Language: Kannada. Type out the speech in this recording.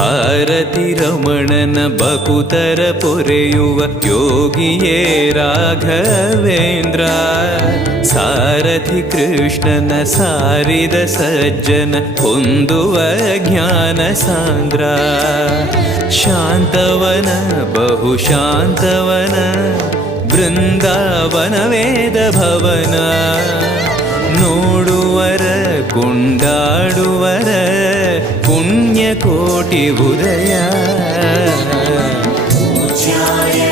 ಭಾರತಿ ರಮಣನ ಬಕುತರ ಪೊರೆಯುವ ಯೋಗಿಯೇ ರಾಘವೇಂದ್ರ. ಸಾರಥಿ ಕೃಷ್ಣನ ಸಾರಿದ ಸಜ್ಜನ ಹೊಂದುವ ಜ್ಞಾನ ಸಾಂದ್ರ. ಶಾಂತವನ ಬಹು ಶಾಂತವನ ಬೃಂದಾವನ ವೇದ ಭವನ. ನೋಡುವರ ಕೊಂಡಾಡುವರ ಪುಣ್ಯಕೋಟಿ ಉದಯ. पूज्याय